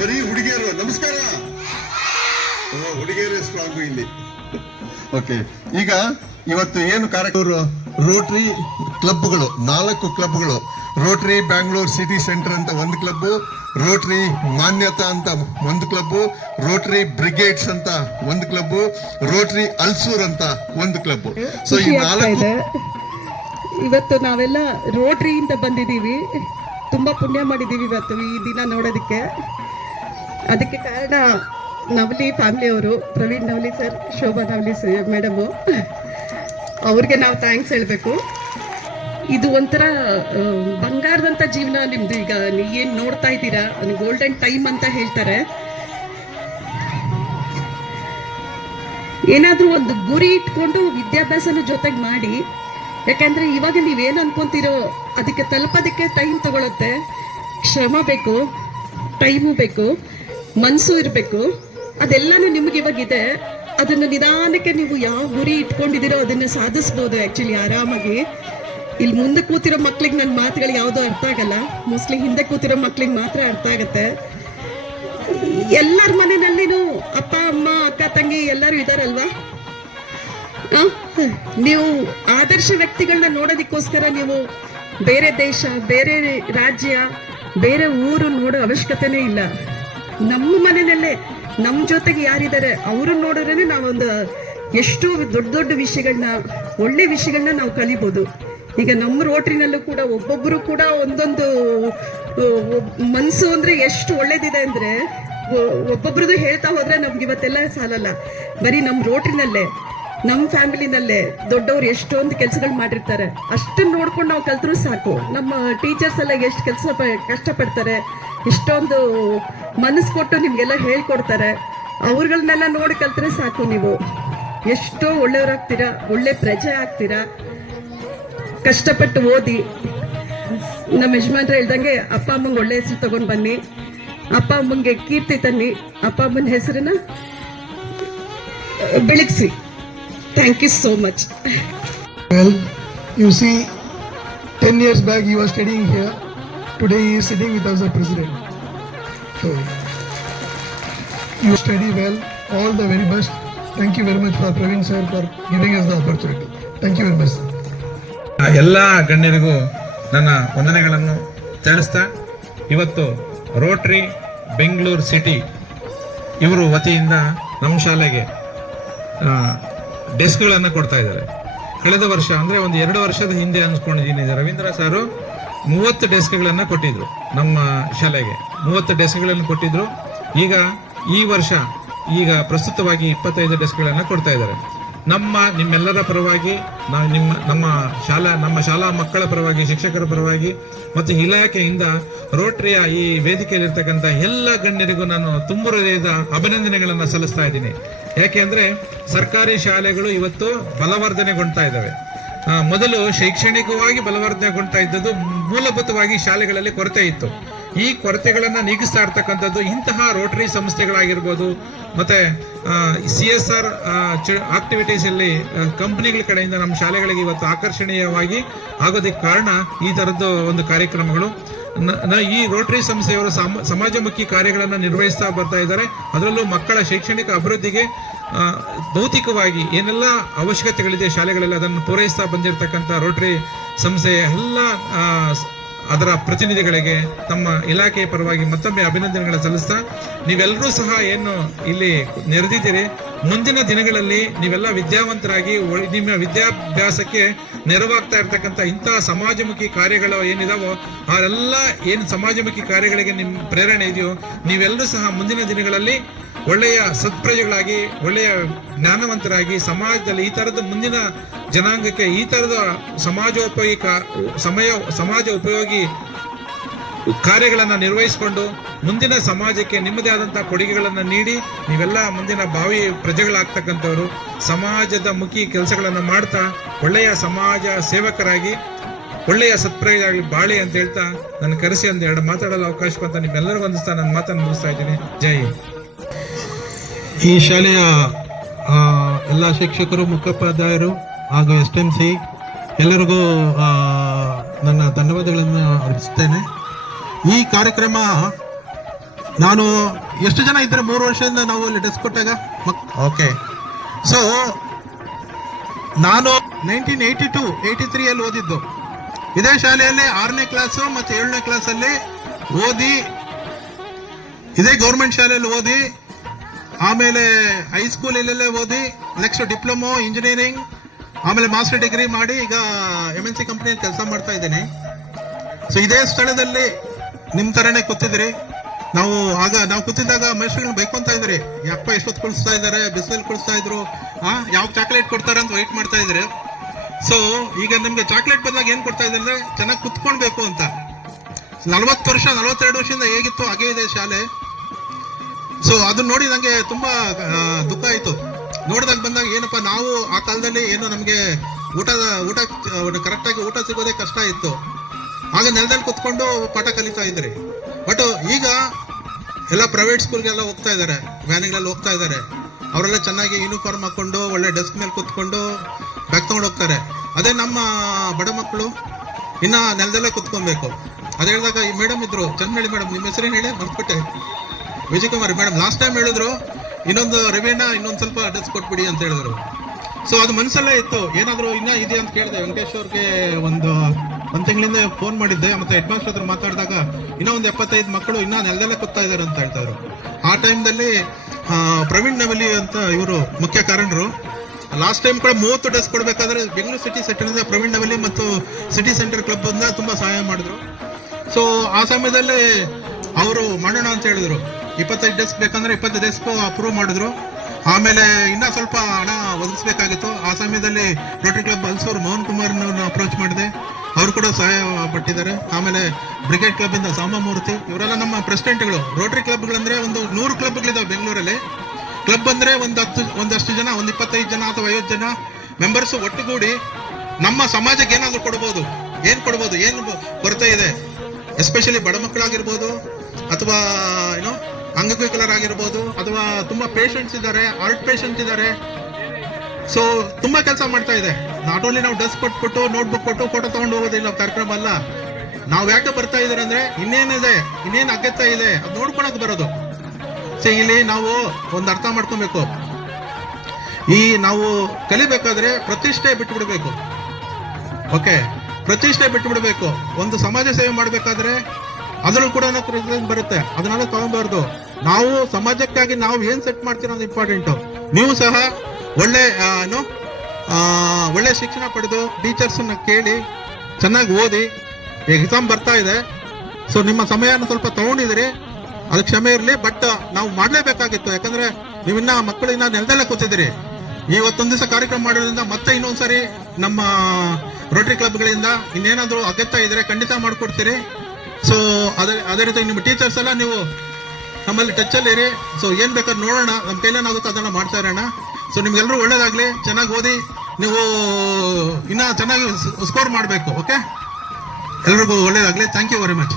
ಬರೀ ಹುಡುಗಿಯರು. ನಮಸ್ಕಾರ. ಹುಡುಗಿಯರೇ ಸ್ಟ್ರಾಂಗು ಇಲ್ಲಿ. ಓಕೆ, ಈಗ ಇವತ್ತು ಏನು ಕಾರ್ಯಕ್ರಮ, ರೋಟರಿ ಕ್ಲಬ್ಗಳು 4 ಕ್ಲಬ್ಗಳು, ರೋಟರಿ ಬ್ಯಾಂಗ್ಳೂರ್ ಸಿಟಿ ಸೆಂಟರ್ ಅಂತ ಒಂದು ಕ್ಲಬ್, ರೋಟರಿ ಮಾನ್ಯತಾ ಅಂತ ಒಂದು ಕ್ಲಬ್, ರೋಟರಿ ಬ್ರಿಗೇಡ್ಸ್ ಅಂತ ಒಂದು ಕ್ಲಬ್, ರೋಟರಿ ಅಲ್ಸೂರ್ ಅಂತ ಒಂದು ಕ್ಲಬ್. ಸೊ ಈ 4 ಇವತ್ತು ನಾವೆಲ್ಲ ರೋಟರಿ ಇಂದ ಬಂದಿದ್ದೀವಿ. ತುಂಬಾ ಪುಣ್ಯ ಮಾಡಿದ್ದೀವಿ ಇವತ್ತು ಈ ದಿನ ನೋಡೋದಕ್ಕೆ. ಅದಕ್ಕೆ ಕಾರಣ ನವಲಿ ಫ್ಯಾಮಿಲಿಯವರು, Praveen Navali sir, Shobha Navali sir madam, ಅವ್ರಿಗೆ ನಾವು ಥ್ಯಾಂಕ್ಸ್ ಹೇಳಬೇಕು. ಇದು ಒಂಥರ ಬಂಗಾರದಂಥ ಜೀವನ ನಿಮ್ಮದು. ಈಗ ಏನು ನೋಡ್ತಾ ಇದ್ದೀರಾ, ಗೋಲ್ಡನ್ ಟೈಮ್ ಅಂತ ಹೇಳ್ತಾರೆ. ಏನಾದರೂ ಒಂದು ಗುರಿ ಇಟ್ಕೊಂಡು ವಿದ್ಯಾಭ್ಯಾಸನ ಜೊತೆಗೆ ಮಾಡಿ. ಯಾಕಂದರೆ ಇವಾಗ ನೀವೇನು ಅನ್ಕೊಂತೀರೋ ಅದಕ್ಕೆ ತಲುಪೋದಕ್ಕೆ ಟೈಮ್ ತಗೊಳುತ್ತೆ. ಶ್ರಮ ಬೇಕು, ಟೈಮು ಬೇಕು, ಮನಸ್ಸು ಇರಬೇಕು. ಅದೆಲ್ಲನೂ ನಿಮಗೆ ಇವಾಗಿದೆ. ಅದನ್ನು ನಿಧಾನಕ್ಕೆ ನೀವು ಯಾವ ಗುರಿ ಇಟ್ಕೊಂಡಿದ್ದೀರೋ ಅದನ್ನು ಸಾಧಿಸ್ಬೋದು ಆ್ಯಕ್ಚುಲಿ ಆರಾಮಾಗಿ. ಇಲ್ಲಿ ಮುಂದೆ ಕೂತಿರೋ ಮಕ್ಳಿಗೆ ನನ್ನ ಮಾತುಗಳು ಯಾವುದೋ ಅರ್ಥ ಆಗಲ್ಲ. ಮೋಸ್ಟ್ಲಿ ಹಿಂದೆ ಕೂತಿರೋ ಮಕ್ಳಿಗೆ ಮಾತ್ರ ಅರ್ಥ ಆಗುತ್ತೆ. ಎಲ್ಲರ ಮನೆಯಲ್ಲಿನೂ ಅಪ್ಪ ಅಮ್ಮ ಅಕ್ಕ ತಂಗಿ ಎಲ್ಲರೂ ಇದ್ದಾರಲ್ವಾ? ನೀವು ಆದರ್ಶ ವ್ಯಕ್ತಿಗಳನ್ನ ನೋಡೋದಕ್ಕೋಸ್ಕರ ನೀವು ಬೇರೆ ದೇಶ, ಬೇರೆ ರಾಜ್ಯ, ಬೇರೆ ಊರು ನೋಡೋ ಅವಶ್ಯಕತೆನೇ ಇಲ್ಲ. ನಮ್ಮ ಮನೆಯಲ್ಲೇ ನಮ್ಮ ಜೊತೆಗೆ ಯಾರಿದ್ದಾರೆ ಅವ್ರನ್ನ ನೋಡಿದ್ರೆ ನಾವೊಂದು ಎಷ್ಟು ದೊಡ್ಡ ದೊಡ್ಡ ವಿಷಯಗಳನ್ನ, ಒಳ್ಳೆ ವಿಷಯಗಳನ್ನ ನಾವು ಕಲಿಬೋದು. ಈಗ ನಮ್ಮ ರೋಟ್ರಿನಲ್ಲೂ ಕೂಡ ಒಬ್ಬೊಬ್ಬರು ಕೂಡ ಒಂದೊಂದು ಮನಸ್ಸು ಅಂದರೆ ಎಷ್ಟು ಒಳ್ಳೇದಿದೆ ಅಂದರೆ, ಒಬ್ಬೊಬ್ರದ್ದು ಹೇಳ್ತಾ ಹೋದರೆ ನಮ್ಗೆ ಇವತ್ತೆಲ್ಲ ಸಾಲಲ್ಲ. ಬರೀ ನಮ್ಮ ರೋಟ್ರಿನಲ್ಲೇ, ನಮ್ಮ ಫ್ಯಾಮಿಲಿನಲ್ಲೇ ದೊಡ್ಡವ್ರು ಎಷ್ಟೊಂದು ಕೆಲಸಗಳು ಮಾಡಿರ್ತಾರೆ. ಅಷ್ಟನ್ನು ನೋಡ್ಕೊಂಡು ನಾವು ಕಲ್ತರೂ ಸಾಕು. ನಮ್ಮ ಟೀಚರ್ಸ್ ಎಲ್ಲ ಎಷ್ಟು ಕಷ್ಟಪಡ್ತಾರೆ, ಎಷ್ಟೊಂದು ಮನಸ್ಸು ಕೊಟ್ಟು ನಿಮಗೆಲ್ಲ ಹೇಳ್ಕೊಡ್ತಾರೆ. ಅವ್ರುಗಳನ್ನೆಲ್ಲ ನೋಡಿ ಕಲ್ತ್ರೆ ಸಾಕು. ನೀವು ಎಷ್ಟೋ ಒಳ್ಳೆಯವರಾಗ್ತೀರಾ, ಒಳ್ಳೆ ಪ್ರಜೆ ಆಗ್ತೀರಾ. ಕಷ್ಟಪಟ್ಟು ಓದಿ, ನಮ್ಮ ಯಜಮಾನ್ರು ಹೇಳ್ದಂಗೆ ಅಪ್ಪ ಅಮ್ಮಂಗೆ ಒಳ್ಳೆ ಹೆಸರು ತಗೊಂಡು ಬನ್ನಿ, ಅಪ್ಪ ಅಮ್ಮಂಗೆ ಕೀರ್ತಿ ತನ್ನಿ, ಅಪ್ಪ ಅಮ್ಮನ ಹೆಸರನ್ನ ಬೆಳಗಿಸಿ. Thank you so much. Well, you see, 10 years back he was studying here. Today he is sitting with us as president. So, you study well. All the very best. Thank you very much for Praveen sir for giving us the opportunity. Thank you very much. ಎಲ್ಲ ಗಣ್ಯರಿಗೂ ನನ್ನ ವಂದನೆಗಳನ್ನು ತಿಳಿಸ್ತಾ, ಇವತ್ತು Rotary Bengaluru city ಇವರು ವತಿಯಿಂದ ನಮ್ಮ ಶಾಲೆಗೆ ಡೆಸ್ಕ್ಗಳನ್ನು ಕೊಡ್ತಾ ಇದ್ದಾರೆ. ಕಳೆದ ವರ್ಷ ಅಂದರೆ ಒಂದು 2 ವರ್ಷದ ಹಿಂದೆ ಅನ್ಸ್ಕೊಂಡಿದ್ದೀನಿ, ರವೀಂದ್ರ ಸಾರು 30 ಡೆಸ್ಕ್ಗಳನ್ನು ಕೊಟ್ಟಿದ್ರು ನಮ್ಮ ಶಾಲೆಗೆ. 30 ಡೆಸ್ಕ್ಗಳನ್ನು ಕೊಟ್ಟಿದ್ರು. ಈಗ ಈ ವರ್ಷ ಈಗ ಪ್ರಸ್ತುತವಾಗಿ 25 ಡೆಸ್ಕ್ಗಳನ್ನು ಕೊಡ್ತಾ ಇದ್ದಾರೆ. ನಿಮ್ಮೆಲ್ಲರ ಪರವಾಗಿ ನಮ್ಮ ಶಾಲಾ ಮಕ್ಕಳ ಪರವಾಗಿ, ಶಿಕ್ಷಕರ ಪರವಾಗಿ ಮತ್ತು ಇಲಾಖೆಯಿಂದ ರೋಟರಿಯ ಈ ವೇದಿಕೆಯಲ್ಲಿರ್ತಕ್ಕಂಥ ಎಲ್ಲ ಗಣ್ಯರಿಗೂ ನಾನು ತುಂಬು ಹೃದಯದ ಅಭಿನಂದನೆಗಳನ್ನು ಸಲ್ಲಿಸ್ತಾ ಇದ್ದೀನಿ. ಯಾಕೆಂದ್ರೆ ಸರ್ಕಾರಿ ಶಾಲೆಗಳು ಇವತ್ತು ಬಲವರ್ಧನೆಗೊಳ್ತಾ ಇದ್ದಾವೆ. ಮೊದಲು ಶೈಕ್ಷಣಿಕವಾಗಿ ಬಲವರ್ಧನೆಗೊಳ್ತಾ ಇದ್ದದ್ದು ಮೂಲಭೂತವಾಗಿ ಶಾಲೆಗಳಲ್ಲಿ ಕೊರತೆ ಇತ್ತು. ಈ ಕೊರತೆಗಳನ್ನು ನೀಗಿಸ್ತಾ ಇರ್ತಕ್ಕಂಥದ್ದು ಇಂತಹ ರೋಟರಿ ಸಂಸ್ಥೆಗಳಾಗಿರ್ಬೋದು, ಮತ್ತೆ CSR ಆಕ್ಟಿವಿಟೀಸ್ ಅಲ್ಲಿ ಕಂಪನಿಗಳ ಕಡೆಯಿಂದ ನಮ್ಮ ಶಾಲೆಗಳಿಗೆ ಇವತ್ತು ಆಕರ್ಷಣೀಯವಾಗಿ ಆಗೋದಕ್ಕೆ ಕಾರಣ ಈ ತರದ್ದು ಒಂದು ಕಾರ್ಯಕ್ರಮಗಳು. ಈ ರೋಟರಿ ಸಂಸ್ಥೆಯವರು ಸಮಾಜಮುಖಿ ಕಾರ್ಯಗಳನ್ನು ನಿರ್ವಹಿಸ್ತಾ ಬರ್ತಾ ಇದ್ದಾರೆ. ಅದರಲ್ಲೂ ಮಕ್ಕಳ ಶೈಕ್ಷಣಿಕ ಅಭಿವೃದ್ಧಿಗೆ ಭೌತಿಕವಾಗಿ ಏನೆಲ್ಲ ಅವಶ್ಯಕತೆಗಳಿದೆ ಶಾಲೆಗಳಲ್ಲಿ ಅದನ್ನು ಪೂರೈಸ್ತಾ ಬಂದಿರತಕ್ಕಂಥ ರೋಟರಿ ಸಂಸ್ಥೆಯ ಎಲ್ಲ ಅದರ ಪ್ರತಿನಿಧಿಗಳಿಗೆ ತಮ್ಮ ಇಲಾಖೆಯ ಪರವಾಗಿ ಮತ್ತೊಮ್ಮೆ ಅಭಿನಂದನೆಗಳನ್ನು ಸಲ್ಲಿಸ್ತಾ, ನೀವೆಲ್ಲರೂ ಸಹ ಏನು ಇಲ್ಲಿ ನೆರೆದಿದ್ದೀರಿ, ಮುಂದಿನ ದಿನಗಳಲ್ಲಿ ನೀವೆಲ್ಲ ವಿದ್ಯಾವಂತರಾಗಿ ನಿಮ್ಮ ವಿದ್ಯಾಭ್ಯಾಸಕ್ಕೆ ನೆರವಾಗ್ತಾ ಇರ್ತಕ್ಕಂಥ ಇಂತಹ ಸಮಾಜಮುಖಿ ಕಾರ್ಯಗಳು ಏನಿದಾವೋ ಅವರೆಲ್ಲ ಏನು ಸಮಾಜಮುಖಿ ಕಾರ್ಯಗಳಿಗೆ ನಿಮ್ಮ ಪ್ರೇರಣೆ ಇದೆಯೋ, ನೀವೆಲ್ಲರೂ ಸಹ ಮುಂದಿನ ದಿನಗಳಲ್ಲಿ ಒಳ್ಳೆಯ ಸತ್ಪ್ರಜೆಗಳಾಗಿ, ಒಳ್ಳೆಯ ಜ್ಞಾನವಂತರಾಗಿ ಸಮಾಜದಲ್ಲಿ ಈ ಥರದ ಮುಂದಿನ ಜನಾಂಗಕ್ಕೆ ಈ ಥರದ ಸಮಾಜ ಉಪಯೋಗಿ ಕಾರ್ಯಗಳನ್ನು ನಿರ್ವಹಿಸಿಕೊಂಡು ಮುಂದಿನ ಸಮಾಜಕ್ಕೆ ನಿಮ್ಮದೇ ಆದಂತಹ ಕೊಡುಗೆಗಳನ್ನು ನೀಡಿ ನೀವೆಲ್ಲ ಮುಂದಿನ ಭಾವಿ ಪ್ರಜೆಗಳಾಗ್ತಕ್ಕಂಥವ್ರು ಸಮಾಜದ ಮುಖಿ ಕೆಲಸಗಳನ್ನು ಮಾಡ್ತಾ ಒಳ್ಳೆಯ ಸಮಾಜ ಸೇವಕರಾಗಿ ಒಳ್ಳೆಯ ಸತ್ಪ್ರಜೆಯಾಗಿ ಬಾಳಿ ಅಂತ ಹೇಳ್ತಾ ನನ್ನ ಕರೆಸಿ ಒಂದೆರಡು ಮಾತಾಡಲು ಅವಕಾಶ ಅಂತ ನಿಮ್ಮೆಲ್ಲರಿಗೂ ಹೊಂದಿಸ್ತಾ ನನ್ನ ಮಾತನ್ನು ಮುಗಿಸ್ತಾ ಇದ್ದೀನಿ. ಜೈ ಹಿಂದ್. ಈ ಶಾಲೆಯ ಎಲ್ಲ ಶಿಕ್ಷಕರು, ಮುಖ್ಯೋಪಾಧ್ಯಾಯರು ಹಾಗೂ SMC ಎಲ್ಲರಿಗೂ ನನ್ನ ಧನ್ಯವಾದಗಳನ್ನು ಅರ್ಪಿಸ್ತೇನೆ. ಈ ಕಾರ್ಯಕ್ರಮ ನಾನು ಎಷ್ಟು ಜನ ಇದ್ದಾರೆ 3 ವರ್ಷದಿಂದ ನಾವು ಅಲ್ಲಿ ಡೆಸ್ಕ್ ಕೊಟ್ಟಾಗ? ಓಕೆ. ಸೊ ನಾನು 1982-83 ಅಲ್ಲಿ ಓದಿದ್ದು ಇದೇ ಶಾಲೆಯಲ್ಲಿ 6ನೇ ಕ್ಲಾಸು ಮತ್ತು 7ನೇ ಕ್ಲಾಸಲ್ಲಿ ಓದಿ, ಇದೇ ಗೌರ್ಮೆಂಟ್ ಶಾಲೆಯಲ್ಲಿ ಓದಿ, ಆಮೇಲೆ ಹೈಸ್ಕೂಲ್ ಇಲ್ಲೇ ಓದಿ, ನೆಕ್ಸ್ಟ್ ಡಿಪ್ಲೊಮೊ ಇಂಜಿನಿಯರಿಂಗ್, ಆಮೇಲೆ ಮಾಸ್ಟರ್ ಡಿಗ್ರಿ ಮಾಡಿ ಈಗ MNC ಕಂಪ್ನಿಯಲ್ಲಿ ಕೆಲಸ ಮಾಡ್ತಾ ಇದ್ದೀನಿ. ಸೊ ಇದೇ ಸ್ಥಳದಲ್ಲಿ ನಿಮ್ಮ ಥರನೇ ಕೂತಿದ್ರಿ. ನಾವು ಕೂತಿದ್ದಾಗ ಮನುಷ್ಯಗಳನ್ನ ಬೈಕೊಂತ ಇದ್ರಿ, ಯಪ್ಪ ಎಷ್ಟೊತ್ತು ಕುಳಿಸ್ತಾ ಇದ್ದಾರೆ, ಬಿಸಿಲಲ್ಲಿ ಕುಳಿಸ್ತಾ ಇದ್ರು, ಯಾವ ಚಾಕ್ಲೇಟ್ ಕೊಡ್ತಾರೆ ಅಂತ ವೆಯ್ಟ್ ಮಾಡ್ತಾ ಇದ್ರಿ. ಸೊ ಈಗ ನಿಮ್ಗೆ ಚಾಕ್ಲೇಟ್ ಬದಲಾಗಿ ಏನ್ ಕೊಡ್ತಾ ಇದ್ದಾರೆ ಅಂದ್ರೆ ಚೆನ್ನಾಗಿ ಕುತ್ಕೊಳ್ಬೇಕು ಅಂತ. 42 ವರ್ಷದಿಂದ ಹೇಗಿತ್ತು ಹಾಗೇ ಇದೆ ಶಾಲೆ. ಸೊ ಅದನ್ನ ನೋಡಿ ನಂಗೆ ತುಂಬಾ ದುಃಖ ಆಯ್ತು. ನೋಡಿದಾಗ ಬಂದಾಗ ಏನಪ್ಪ, ನಾವು ಆ ಕಾಲದಲ್ಲಿ ಏನು ನಮ್ಗೆ ಊಟ ಕರೆಕ್ಟಾಗಿ ಊಟ ಸಿಗೋದೇ ಕಷ್ಟ ಇತ್ತು. ಆಗ ನೆಲದಲ್ಲಿ ಕುತ್ಕೊಂಡು ಪಾಠ ಕಲಿತಾ ಇದ್ರಿ. ಬಟ್ ಈಗ ಎಲ್ಲ ಪ್ರೈವೇಟ್ ಸ್ಕೂಲ್ಗೆಲ್ಲ ಹೋಗ್ತಾ ಇದ್ದಾರೆ, ವ್ಯಾನ್ಗಳಲ್ಲಿ ಹೋಗ್ತಾ ಇದ್ದಾರೆ. ಅವರೆಲ್ಲ ಚೆನ್ನಾಗಿ ಯೂನಿಫಾರ್ಮ್ ಹಾಕೊಂಡು ಒಳ್ಳೆ ಡೆಸ್ಕ್ ಮೇಲೆ ಕುತ್ಕೊಂಡು ಬ್ಯಾಗ್ ತಗೊಂಡು ಹೋಗ್ತಾರೆ. ಅದೇ ನಮ್ಮ ಬಡ ಮಕ್ಕಳು ಇನ್ನ ನೆಲದಲ್ಲೇ ಕುತ್ಕೊಬೇಕು. ಅದು ಹೇಳಿದಾಗ ಈ ಮೇಡಮ್ ಇದ್ರು, ಚಂದ್ರಹಳ್ಳಿ ಮೇಡಮ್, ನಿಮ್ಮ ಹೆಸರೇನು ಹೇಳಿ ಮರ್ತ್ಬಿಟ್ಟೆ, ವಿಜಯಕುಮಾರ್ ಮೇಡಮ್. ಲಾಸ್ಟ್ ಟೈಮ್ ಹೇಳಿದ್ರು ಇನ್ನೊಂದು ರವಿಯಣ್ಣ ಇನ್ನೊಂದು ಸ್ವಲ್ಪ ಡೆಸ್ಕ್ ಕೊಟ್ಬಿಡಿ ಅಂತ ಹೇಳಿದ್ರು. ಸೊ ಅದು ಮನಸ್ಸಲ್ಲೇ ಇತ್ತು, ಏನಾದರೂ ಇನ್ನೂ ಇದೆ ಅಂತ ಕೇಳಿದೆ. ವೆಂಕಟೇಶ್ ಅವ್ರಿಗೆ ಒಂದು ತಿಂಗಳಿಂದ ಫೋನ್ ಮಾಡಿದ್ದೆ, ಮತ್ತೆ ಹೆಡ್ ಮಾಸ್ಟರ್ ಹತ್ರ ಮಾತಾಡಿದಾಗ ಇನ್ನೂ ಒಂದು 75 ಮಕ್ಕಳು ಇನ್ನೂ ನೆಲದಲ್ಲೇ ಕೂತಾ ಇದ್ದಾರೆ ಅಂತ ಹೇಳ್ತಾ ಇದ್ರು. ಆ ಟೈಮ್ದಲ್ಲಿ ಪ್ರವೀಣ್ ನವಲಿ ಅಂತ ಇವರು ಮುಖ್ಯ ಕಾರಣರು. ಲಾಸ್ಟ್ ಟೈಮ್ ಕೂಡ 30 ಡೆಸ್ಕ್ ಕೊಡಬೇಕಾದ್ರೆ ಬೆಂಗಳೂರು ಸಿಟಿ ಸೆಂಟರ್ನಿಂದ ಪ್ರವೀಣ್ ನವಲಿ ಮತ್ತು ಸಿಟಿ ಸೆಂಟರ್ ಕ್ಲಬ್ ಇಂದ ತುಂಬ ಸಹಾಯ ಮಾಡಿದ್ರು. ಸೊ ಆ ಸಮಯದಲ್ಲಿ ಅವರು ಮಾಡೋಣ ಅಂತ ಹೇಳಿದ್ರು. 25 ಡೆಸ್ಕ್ ಬೇಕಂದ್ರೆ 20 ಡೆಸ್ಕ್ ಅಪ್ರೂವ್ ಮಾಡಿದ್ರು. ಆಮೇಲೆ ಇನ್ನ ಸ್ವಲ್ಪ ಹಣ ಒದಗಿಸ್ಬೇಕಾಗಿತ್ತು. ಆ ಸಮಯದಲ್ಲಿ ರೋಟರಿ ಕ್ಲಬ್ ಹಲಸೂರು ಮೋಹನ್ ಕುಮಾರ್ನವ್ರನ್ನ ಅಪ್ರೋಚ್ ಮಾಡಿದೆ, ಅವರು ಕೂಡ ಸಹಾಯ ಪಟ್ಟಿದ್ದಾರೆ. ಆಮೇಲೆ ಬ್ರಿಗೇಡ್ ಕ್ಲಬ್ ಇಂದ ಸಾಂಬಮೂರ್ತಿ, ಇವರೆಲ್ಲ ನಮ್ಮ ಪ್ರೆಸಿಡೆಂಟ್ಗಳು. ರೋಟರಿ ಕ್ಲಬ್ಗಳಂದ್ರೆ ಒಂದು 100 ಕ್ಲಬ್ಗಳಿದಾವೆ ಬೆಂಗಳೂರಲ್ಲಿ. ಕ್ಲಬ್ ಅಂದ್ರೆ ಒಂದಷ್ಟು ಜನ, ಒಂದು 25 ಜನ ಅಥವಾ 50 ಜನ ಮೆಂಬರ್ಸ್ ಒಟ್ಟುಗೂಡಿ ನಮ್ಮ ಸಮಾಜಕ್ಕೆ ಏನಾದ್ರು ಕೊಡ್ಬೋದು, ಏನು ಕೊರತೆ ಇದೆ, ಎಸ್ಪೆಷಲಿ ಬಡ ಮಕ್ಕಳಾಗಿರ್ಬೋದು, ಅಥವಾ ಏನೋ ಅಂಗವಿಕಲರಾಗಿರ್ಬೋದು, ಅಥವಾ ತುಂಬಾ ಪೇಷಂಟ್ಸ್ ಇದ್ದಾರೆ, ಹಾರ್ಟ್ ಪೇಷಂಟ್ ಇದ್ದಾರೆ. ಸೊ ತುಂಬಾ ಕೆಲಸ ಮಾಡ್ತಾ ಇದೆ. ನಾಟ್ ಓನ್ಲಿ ನಾವು ಡೆಸ್ಕ್ ಕೊಟ್ಬಿಟ್ಟು ನೋಟ್ಬುಕ್ ಕೊಟ್ಟು ಫೋಟೋ ತಗೊಂಡು ಹೋಗೋದಿಲ್ಲ ಕಾರ್ಯಕ್ರಮ ಅಲ್ಲ. ನಾವು ಯಾಕೆ ಬರ್ತಾ ಇದ್ದಾರೆ ಅಂದ್ರೆ ಇನ್ನೇನು ಅಗತ್ಯ ಇದೆ ಅದು ನೋಡ್ಕೊಳಕ್ ಬರೋದು. ಸೊ ಇಲ್ಲಿ ನಾವು ಒಂದು ಅರ್ಥ ಮಾಡ್ಕೊಬೇಕು, ನಾವು ಕಲಿಬೇಕಾದ್ರೆ ಪ್ರತಿಷ್ಠೆ ಬಿಟ್ಬಿಡ್ಬೇಕು. ಓಕೆ, ಪ್ರತಿಷ್ಠೆ ಬಿಟ್ಬಿಡ್ಬೇಕು. ಒಂದು ಸಮಾಜ ಸೇವೆ ಮಾಡ್ಬೇಕಾದ್ರೆ ಅದರಲ್ಲೂ ಕೂಡ ಬರುತ್ತೆ, ಅದನ್ನೆಲ್ಲ ತಗೊಂಡ್ಬಾರ್ದು. ನಾವು ಸಮಾಜಕ್ಕಾಗಿ ನಾವು ಏನ್ ಸೆಟ್ ಮಾಡ್ತೀರೋ ಅದು ಇಂಪಾರ್ಟೆಂಟು. ನೀವು ಸಹ ಒಳ್ಳೆ ಶಿಕ್ಷಣ ಪಡೆದು ಟೀಚರ್ಸನ್ನ ಕೇಳಿ ಚೆನ್ನಾಗಿ ಓದಿ. ಎಕ್ಸಾಮ್ ಬರ್ತಾ ಇದೆ, ಸೊ ನಿಮ್ಮ ಸಮಯನ ಸ್ವಲ್ಪ ತಗೊಂಡಿದ್ದೀರಿ, ಅದು ಕ್ಷಮೆ ಇರಲಿ. ಬಟ್ ನಾವು ಮಾಡಲೇಬೇಕಾಗಿತ್ತು, ಯಾಕಂದ್ರೆ ನೀವಿನ್ನ ಮಕ್ಕಳು ಇನ್ನ ನೆಲದಲ್ಲೇ ಕೂತಿದ್ದೀರಿ. ಇವತ್ತೊಂದು ದಿವಸ ಕಾರ್ಯಕ್ರಮ ಮಾಡೋದ್ರಿಂದ ಮತ್ತೆ ಇನ್ನೊಂದ್ಸರಿ ನಮ್ಮ ರೋಟರಿ ಕ್ಲಬ್ಗಳಿಂದ ಇನ್ನೇನಾದ್ರೂ ಅಗತ್ಯ ಇದ್ರೆ ಖಂಡಿತ ಮಾಡ್ಕೊಡ್ತೀರಿ. ಸೊ ಅದೇ ರೀತಿ ನಿಮ್ಮ ಟೀಚರ್ಸ್ ಎಲ್ಲ ನೀವು ನಮ್ಮಲ್ಲಿ ಟಚಲ್ಲಿ ಇರಿ. ಸೊ ಏನ್ ಬೇಕಾದ್ರೆ ನೋಡೋಣ, ನಮ್ಮ ಕೈಲೇನಾಗುತ್ತೋ ಅದನ್ನ ಮಾಡ್ತಾ ಇರೋಣ. ಸೊ ನಿಮ್ಗೆಲ್ಲರೂ ಒಳ್ಳೇದಾಗ್ಲಿ, ಚೆನ್ನಾಗಿ ಓದಿ, ನೀವು ಇನ್ನ ಚೆನ್ನಾಗಿ ಸ್ಕೋರ್ ಮಾಡಬೇಕು. ಓಕೆ, ಎಲ್ರಿಗೂ ಒಳ್ಳೇದಾಗ್ಲಿ. Thank you very much.